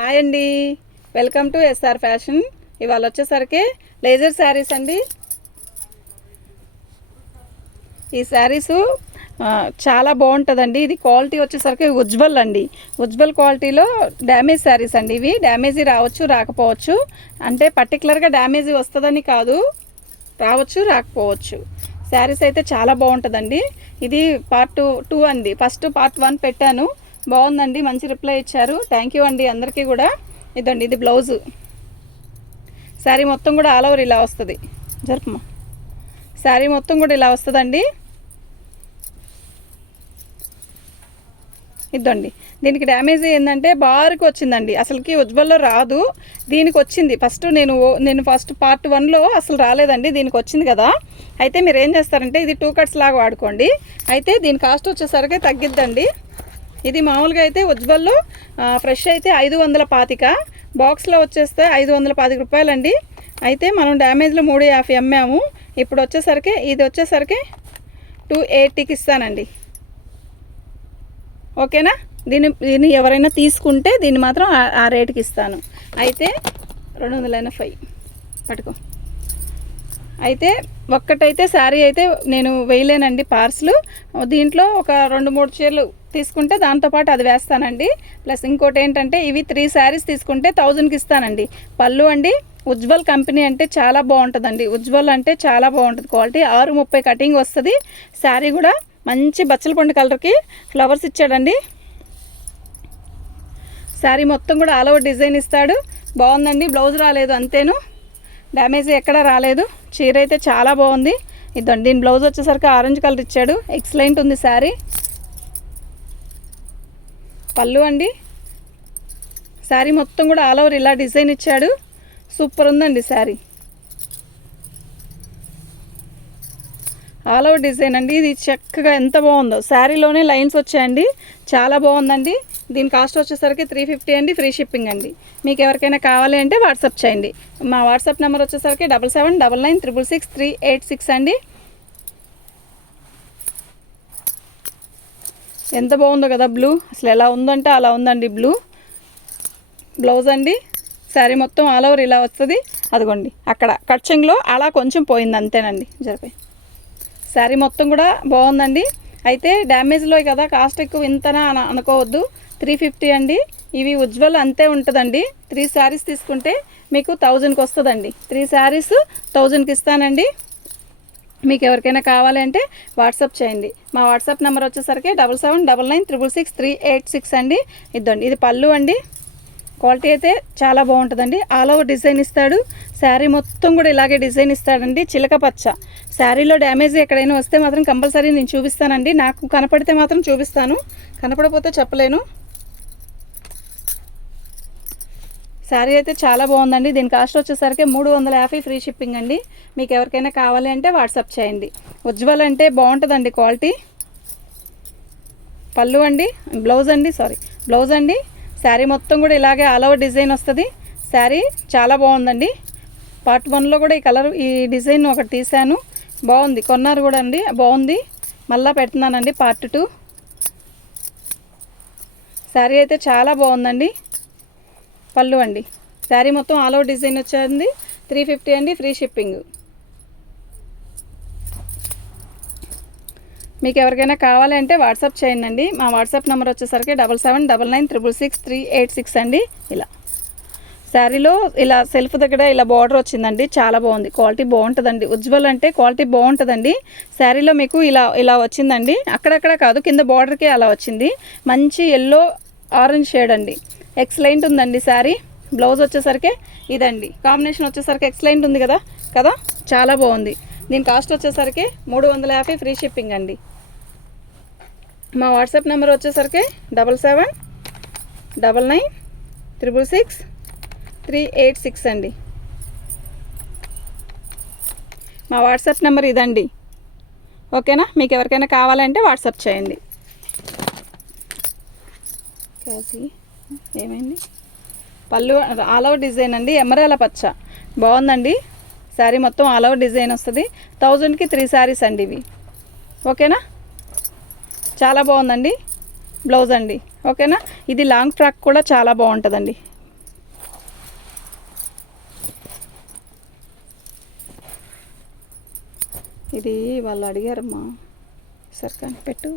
Hi అండి, welcome to SR fashion. ఇవాళ వచ్చేసరికి లేజర్ శారీస్ అండి. ఈ శారీసు చాలా బాగుంటుందండి. ఇది క్వాలిటీ వచ్చేసరికి ఉజ్వల్ అండి. ఉజ్వల్ క్వాలిటీలో డ్యామేజ్ శారీస్ అండి. ఇవి డ్యామేజీ రావచ్చు రాకపోవచ్చు, అంటే పర్టికులర్గా డ్యామేజీ వస్తుందని కాదు, రావచ్చు రాకపోవచ్చు. శారీస్ అయితే చాలా బాగుంటుందండి. ఇది పార్ట్ 2 అండి. ఫస్ట్ పార్ట్ 1 పెట్టాను, బాగుందండి, మంచి రిప్లై ఇచ్చారు. థ్యాంక్ యూ అండి అందరికీ కూడా. ఇదండి, ఇది బ్లౌజు. శారీ మొత్తం కూడా ఆల్ ఓవర్ ఇలా వస్తుంది. జరుపమ్మా. శారీ మొత్తం కూడా ఇలా వస్తుందండి. ఇదండి, దీనికి డ్యామేజ్ ఏంటంటే బార్కి వచ్చిందండి. అసలుకి ఉజ్వల్లో రాదు, దీనికి వచ్చింది. ఫస్ట్ నేను ఫస్ట్ పార్ట్ 1లో అసలు రాలేదండి, దీనికి వచ్చింది కదా. అయితే మీరు ఏం చేస్తారంటే ఇది 2 కట్స్ లాగా వాడుకోండి. అయితే దీని కాస్ట్ వచ్చేసరికి తగ్గిద్దండి. ఇది మామూలుగా అయితే ఉజ్వల్లో ఫ్రెష్ అయితే 525, బాక్స్లో వచ్చేస్తే 525 రూపాయలండి. అయితే మనం డ్యామేజ్లో 350 అమ్మాము. ఇప్పుడు వచ్చేసరికి ఇది వచ్చేసరికి 280కి ఇస్తానండి. ఓకేనా? దీన్ని ఎవరైనా తీసుకుంటే దీన్ని మాత్రం ఆ రేటుకి ఇస్తాను. అయితే 280 పట్టుకో. అయితే ఒక్కటైతే శారీ అయితే నేను వేయలేనండి పార్సలు. దీంట్లో ఒక 2-3 చీరలు తీసుకుంటే దాంతోపాటు అది వేస్తానండి. ప్లస్ ఇంకోటి ఏంటంటే ఇవి 3 శారీస్ తీసుకుంటే 1000కి ఇస్తానండి. పళ్ళు అండి, ఉజ్వల్ కంపెనీ అంటే చాలా బాగుంటుందండి. ఉజ్వల్ అంటే చాలా బాగుంటుంది క్వాలిటీ. 630 కటింగ్ వస్తుంది. శారీ కూడా మంచి బచ్చల పండు కలర్కి ఫ్లవర్స్ ఇచ్చాడండి. శారీ మొత్తం కూడా ఆల్ ఓవర్ డిజైన్ ఇస్తాడు. బాగుందండి. బ్లౌజ్ రాలేదు అంతేను, డ్యామేజ్ ఎక్కడా రాలేదు. చీర అయితే చాలా బాగుంది. ఇదండి, దీని బ్లౌజ్ వచ్చేసరికి ఆరెంజ్ కలర్ ఇచ్చాడు. ఎక్సలెంట్ ఉంది శారీ. పళ్ళు అండి, శారీ మొత్తం కూడా ఆల్ ఓవర్ ఇలా డిజైన్ ఇచ్చాడు. సూపర్ ఉందండి శారీ. ఆల్ ఓవర్ డిజైన్ అండి. ఇది చక్కగా ఎంత బాగుందో, శారీలోనే లైన్స్ వచ్చాయండి. చాలా బాగుందండి. దీని కాస్ట్ వచ్చేసరికి 350 అండి, ఫ్రీ షిప్పింగ్ అండి. మీకు ఎవరికైనా కావాలి అంటే వాట్సాప్ చేయండి. మా వాట్సాప్ నెంబర్ వచ్చేసరికి 7799666386 అండి. ఎంత బాగుందో కదా బ్లూ, అసలు ఎలా ఉందంటే అలా ఉందండి బ్లూ. బ్లౌజ్ అండి, శారీ మొత్తం ఆల్ ఓవర్ ఇలా వస్తుంది. అదిగోండి అక్కడ కట్చింగ్లో అలా కొంచెం పోయింది అంతేనండి, జరిపోయి. శారీ మొత్తం కూడా బాగుందండి. అయితే డ్యామేజ్లో కదా కాస్ట్ ఎక్కువ ఇంతనా అనుకోవద్దు. 350 అండి. ఇవి ఉజ్వల్ అంతే ఉంటుందండి. 3 శారీస్ తీసుకుంటే మీకు 1000కి వస్తుందండి. 3 శారీస్ 1000కి ఇస్తానండి. మీకు ఎవరికైనా కావాలి అంటే వాట్సాప్ చేయండి. మా వాట్సాప్ నెంబర్ వచ్చేసరికి 7799666386 అండి. ఇద్దండి, ఇది పళ్ళు అండి. క్వాలిటీ అయితే చాలా బాగుంటుందండి. ఆల్ ఓవర్ డిజైన్ ఇస్తాడు. శారీ మొత్తం కూడా ఇలాగే డిజైన్ ఇస్తాడండి. చిలక పచ్చ. శారీలో డ్యామేజ్ ఎక్కడైనా వస్తే మాత్రం కంపల్సరీ నేను చూపిస్తానండి. నాకు కనపడితే మాత్రం చూపిస్తాను, కనపడకపోతే చెప్పలేను. శారీ అయితే చాలా బాగుందండి. దీని కాస్ట్ వచ్చేసరికి 350 ఫ్రీ షిప్పింగ్ అండి. మీకు ఎవరికైనా కావాలి అంటే వాట్సాప్ చేయండి. ఉజ్వల్ అంటే బాగుంటుందండి క్వాలిటీ. పళ్ళు అండి, బ్లౌజ్ అండి. శారీ మొత్తం కూడా ఇలాగే ఆల్ ఓవర్ డిజైన్ వస్తుంది. శారీ చాలా బాగుందండి. పార్ట్ 1లో కూడా ఈ కలర్ ఈ డిజైన్ ఒకటి తీసాను, బాగుంది. కొన్నారు కూడా అండి, బాగుంది. మళ్ళీ పెడుతున్నానండి పార్ట్ 2. శారీ అయితే చాలా బాగుందండి. పళ్ళు అండి, శారీ మొత్తం ఆల్ ఓవర్ డిజైన్ వచ్చింది. 350 అండి, ఫ్రీ షిప్పింగ్. మీకు ఎవరికైనా కావాలంటే వాట్సాప్ చేయండి. మా వాట్సాప్ నెంబర్ వచ్చేసరికి 7799666386 అండి. ఇలా శారీలో ఇలా సెల్ఫ్ దగ్గర ఇలా బార్డర్ వచ్చిందండి, చాలా బాగుంది. క్వాలిటీ బాగుంటుందండి. ఉజ్వల్ అంటే క్వాలిటీ బాగుంటుందండి. శారీలో మీకు ఇలా వచ్చిందండి, అక్కడక్కడ కాదు, కింద బార్డర్కి అలా వచ్చింది. మంచి ఎల్లో ఆరెంజ్ షేడ్ అండి. ఎక్సలెంట్ ఉందండి శారీ. బ్లౌజ్ వచ్చేసరికి ఇదండి, కాంబినేషన్ వచ్చేసరికి ఎక్సలెంట్ ఉంది కదా, చాలా బాగుంది. దీని కాస్ట్ వచ్చేసరికి 350 ఫ్రీ షిప్పింగ్ అండి. మా వాట్సాప్ నెంబర్ వచ్చేసరికి 7799666386 అండి. మా వాట్సాప్ నెంబర్ ఇదండి. ఓకేనా? మీకు ఎవరికైనా కావాలంటే వాట్సాప్ చేయండి. ఏమైంది? పళ్ళు ఆల్ ఓవర్ డిజైన్ అండి, ఎమరాల పచ్చ, బాగుందండి. శారీ మొత్తం ఆల్ ఓవర్ డిజైన్ వస్తుంది. 1000కి 3 శారీస్ అండి ఇవి. ఓకేనా? చాలా బాగుందండి. బ్లౌజ్ అండి. ఓకేనా? ఇది లాంగ్ ఫ్రాక్ కూడా చాలా బాగుంటుందండి. ఇది వాళ్ళు అడిగారమ్మా, సరే పెట్టు,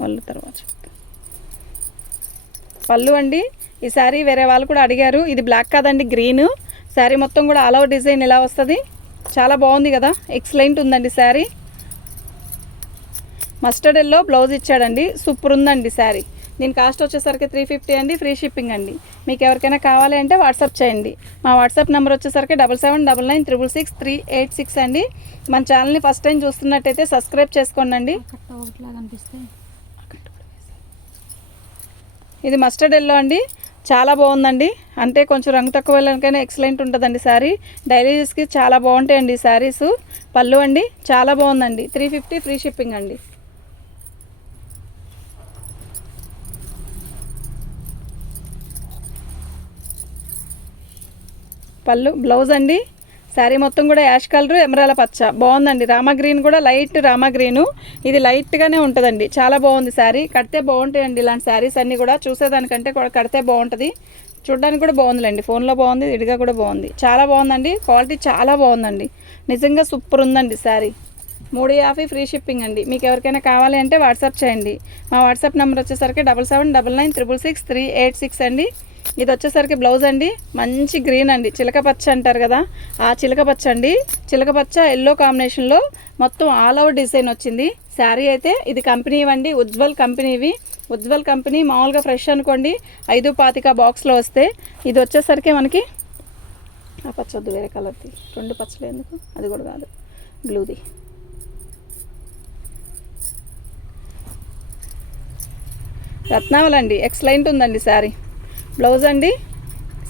వాళ్ళు తర్వాత చెప్తా. పళ్ళు అండి, ఈ శారీ వేరే వాళ్ళు కూడా అడిగారు. ఇది బ్లాక్ కాదండి, గ్రీన్. శారీ మొత్తం కూడా ఆల్ ఓవర్ డిజైన్ ఇలా వస్తుంది. చాలా బాగుంది కదా, ఎక్సలెంట్ ఉందండి శారీ. మస్టర్డ్ ఎల్లో బ్లౌజ్ ఇచ్చాడండి, సూపర్ ఉందండి శారీ. దీని కాస్ట్ వచ్చేసరికి 350 అండి, ఫ్రీ షిప్పింగ్ అండి. మీకు ఎవరికైనా కావాలి అంటే వాట్సాప్ చేయండి. మా వాట్సాప్ నెంబర్ వచ్చేసరికి 7799966386 అండి. మన ఛానల్ని ఫస్ట్ టైం చూస్తున్నట్టయితే సబ్స్క్రైబ్ చేసుకోండి. ఇది మస్టర్డ్ ఎల్లో అండి, చాలా బాగుందండి. అంటే కొంచెం రంగు తక్కువ వెళ్ళడానికైనా ఎక్సలెంట్ ఉంటుందండి శారీ. డైలీ యూస్కి చాలా బాగుంటాయండి శారీస్. పళ్ళు అండి చాలా బాగుందండి, 350 ఫ్రీ షిప్పింగ్ అండి. పళ్ళు బ్లౌజ్ అండి, శారీ మొత్తం కూడా యాష్ కలరు ఎమరాల పచ్చ బాగుందండి. రామా గ్రీన్ కూడా లైట్ రామా గ్రీను, ఇది లైట్గానే ఉంటుందండి. చాలా బాగుంది శారీ. కడితే బాగుంటాయండి ఇలాంటి శారీస్ అన్నీ కూడా, చూసేదానికంటే కూడా కడితే బాగుంటుంది. చూడడానికి కూడా బాగుందిలేండి, ఫోన్లో బాగుంది, విడిగా కూడా బాగుంది. చాలా బాగుందండి, క్వాలిటీ చాలా బాగుందండి, నిజంగా సూపర్ ఉందండి శారీ. 350 ఫ్రీ షిప్పింగ్ అండి. మీకు ఎవరికైనా కావాలి అంటే వాట్సాప్ చేయండి. మా వాట్సాప్ నెంబర్ వచ్చేసరికి 7799966386 అండి. ఇది వచ్చేసరికి బ్లౌజ్ అండి, మంచి గ్రీన్ అండి, చిలక పచ్చ అంటారు కదా, ఆ చిలక పచ్చ అండి. చిలక పచ్చ ఎల్లో కాంబినేషన్లో మొత్తం ఆల్ ఓవర్ డిజైన్ వచ్చింది. శారీ అయితే ఇది కంపెనీ ఇవ్వండి, ఉజ్వల్ కంపెనీవి. ఉజ్వల్ కంపెనీ మామూలుగా ఫ్రెష్ అనుకోండి 5.25 బాక్స్లో వస్తే, ఇది వచ్చేసరికి మనకి ఆ పచ్చ వద్దు, వేరే కలర్ది, 2 పచ్చలు ఎందుకు, అది కూడా కాదు, బ్లూది. రత్నావళి అండి, ఎక్సలెంట్ ఉందండి శారీ. బ్లౌజ్ అండి,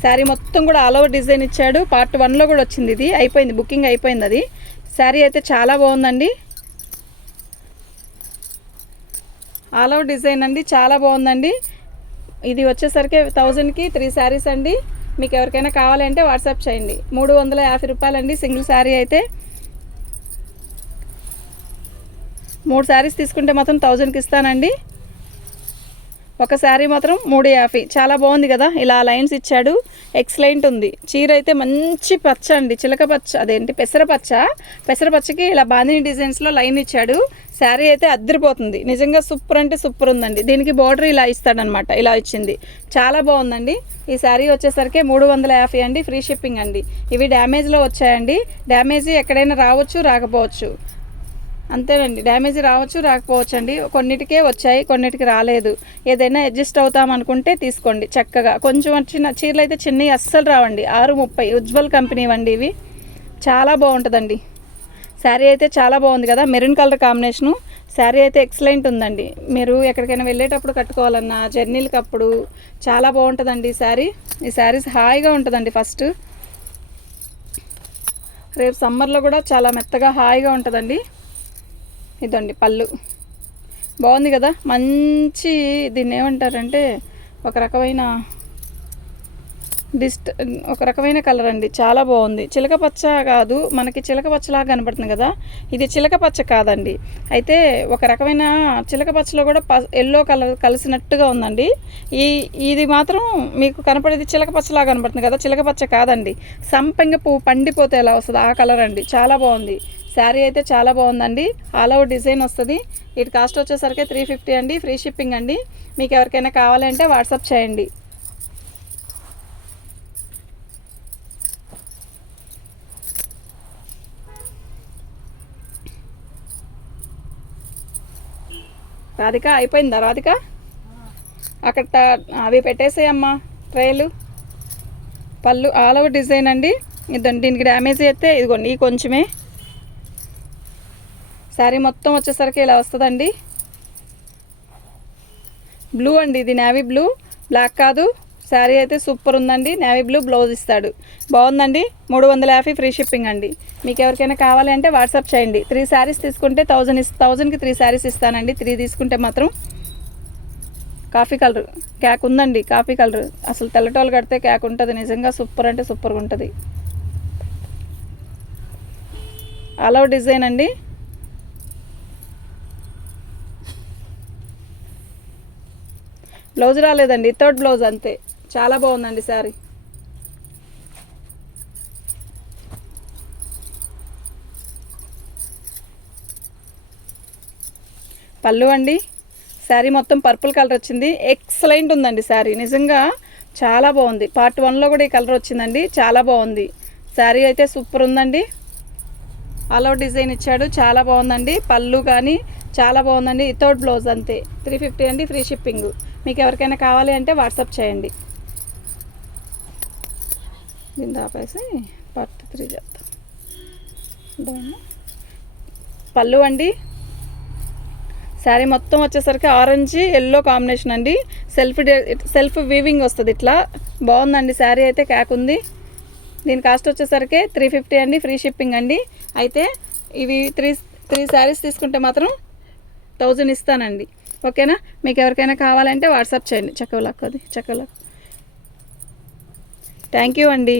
శారీ మొత్తం కూడా ఆల్ ఓవర్ డిజైన్ ఇచ్చాడు. పార్ట్ 1లో కూడా వచ్చింది, ఇది అయిపోయింది, బుకింగ్ అయిపోయింది అది. శారీ అయితే చాలా బాగుందండి, ఆల్ ఓవర్ డిజైన్ అండి, చాలా బాగుందండి. ఇది వచ్చేసరికి 1000కి 3 శారీస్ అండి. మీకు ఎవరికైనా కావాలంటే వాట్సాప్ చేయండి. 350 రూపాయలండి సింగిల్ శారీ అయితే. 3 శారీస్ తీసుకుంటే మాత్రం 1000కి ఇస్తానండి. ఒక శారీ మాత్రం 350. చాలా బాగుంది కదా, ఇలా లైన్స్ ఇచ్చాడు, ఎక్సలెంట్ ఉంది. చీర అయితే మంచి పచ్చ అండి, చిలక పచ్చ, అదేంటి పెసరపచ్చ. పెసరపచ్చకి ఇలా బాందిని డిజైన్స్లో లైన్ ఇచ్చాడు. శారీ అయితే అద్దరిపోతుంది, నిజంగా సూపర్ అంటే సూపర్ ఉందండి. దీనికి బార్డర్ ఇలా ఇస్తాడనమాట, ఇలా ఇచ్చింది, చాలా బాగుందండి. ఈ శారీ వచ్చేసరికి 350 అండి, ఫ్రీ షిప్పింగ్ అండి. ఇవి డ్యామేజ్లో వచ్చాయండి, డ్యామేజ్ ఎక్కడైనా రావచ్చు రాకపోవచ్చు, అంతేనండి. డ్యామేజ్ రావచ్చు రాకపోవచ్చు అండి, కొన్నిటికే వచ్చాయి, కొన్నిటికి రాలేదు. ఏదైనా అడ్జస్ట్ అవుతాం అనుకుంటే తీసుకోండి చక్కగా. కొంచెం వచ్చిన చీరలు అయితే చిన్నవి అస్సలు రావండి. 630 ఉజ్వల్ కంపెనీ అండి ఇవి, చాలా బాగుంటుందండి. శారీ అయితే చాలా బాగుంది కదా, మెరూన్ కలర్ కాంబినేషను. శారీ అయితే ఎక్సలెంట్ ఉందండి. మీరు ఎక్కడికైనా వెళ్ళేటప్పుడు కట్టుకోవాలన్నా, జర్నీలకి అప్పుడు చాలా బాగుంటుందండి ఈ శారీ. ఈ శారీస్ హాయిగా ఉంటుందండి. ఫస్ట్ రేపు సమ్మర్లో కూడా చాలా మెత్తగా హాయిగా ఉంటుందండి. ఇదండి పళ్ళు, బాగుంది కదా, మంచి, దీన్ని ఏమంటారంటే ఒక రకమైన కలర్ అండి, చాలా బాగుంది. చిలక పచ్చ కాదు, మనకి చిలక పచ్చలాగా కనపడుతుంది కదా, ఇది చిలక పచ్చ కాదండి. అయితే ఒక రకమైన చిలక పచ్చలో కూడా ఎల్లో కలర్ కలిసినట్టుగా ఉందండి. ఇది మాత్రం మీకు కనపడేది చిలక పచ్చలాగా కనపడుతుంది కదా, చిలక పచ్చ కాదండి. సంపెంగ పువ్వు పండిపోతే ఎలా వస్తుంది ఆ కలర్ అండి, చాలా బాగుంది. శారీ అయితే చాలా బాగుందండి, ఆల్ ఓవర్ డిజైన్ వస్తుంది. వీటి కాస్ట్ వచ్చేసరికి 350 అండి, ఫ్రీ షిప్పింగ్ అండి. మీకు ఎవరికైనా కావాలంటే వాట్సాప్ చేయండి. రాధిక అయిపోయిందా? రాధిక అక్కడ అవి పెట్టేసేయమ్మా ట్రేలు. పళ్ళు ఆల్ ఓవర్ డిజైన్ అండి, ఇదండి. దీనికి డ్యామేజ్ అయితే ఇదిగోండి, ఈ కొంచెమే. శారీ మొత్తం వచ్చేసరికి ఇలా వస్తుందండి. బ్లూ అండి, ఇది నేవీ బ్లూ, బ్లాక్ కాదు. శారీ అయితే సూపర్ ఉందండి, నేవీ బ్లూ బ్లౌజ్ ఇస్తాడు, బాగుందండి. 350 ఫ్రీ షిప్పింగ్ అండి. మీకు ఎవరికైనా కావాలి అంటే వాట్సాప్ చేయండి. 3 శారీస్ తీసుకుంటే 1000కి 3 శారీస్ ఇస్తానండి. 3 తీసుకుంటే మాత్రం. కాఫీ కలర్ క్యాక్ ఉందండి, కాఫీ కలర్ అసలు తెల్లటోలు కడితే క్యాక్ ఉంటుంది, నిజంగా సూపర్ అంటే సూపర్గా ఉంటుంది. ఆల్ ఓవర్ డిజైన్ అండి, బ్లౌజ్ రాలేదండి, థర్డ్ బ్లౌజ్ అంతే. చాలా బాగుందండి శారీ. పళ్ళు అండి. శారీ మొత్తం పర్పుల్ కలర్ వచ్చింది. ఎక్సలెంట్ ఉందండి శారీ, నిజంగా చాలా బాగుంది. పార్ట్ 1లో కూడా ఈ కలర్ వచ్చిందండి, చాలా బాగుంది. శారీ అయితే సూపర్ ఉందండి. ఆల్ అవుట్ డిజైన్ ఇచ్చాడు, చాలా బాగుందండి. పళ్ళు కానీ చాలా బాగుందండి. వితౌట్ బ్లౌజ్ అంతే. 350 అండి, ఫ్రీ షిప్పింగ్. మీకు ఎవరికైనా కావాలి అంటే వాట్సాప్ చేయండి. దీన్ని ఆపేసి పార్ట్ 3 చేద్దాం. పళ్ళు అండి. శారీ మొత్తం వచ్చేసరికి ఆరెంజ్ ఎల్లో కాంబినేషన్ అండి. సెల్ఫ్ వీవింగ్ వస్తుంది ఇట్లా. బాగుందండి శారీ అయితే, క్యాక్ ఉంది. దీని కాస్ట్ వచ్చేసరికి 350 అండి, ఫ్రీ షిప్పింగ్ అండి. అయితే ఇవి త్రీ శారీస్ తీసుకుంటే మాత్రం 1000 ఇస్తానండి. ఓకేనా? మీకు ఎవరికైనా కావాలంటే వాట్సాప్ చేయండి. చక్కవలక్కది చక్కవలక్క. థ్యాంక్ యూ అండి.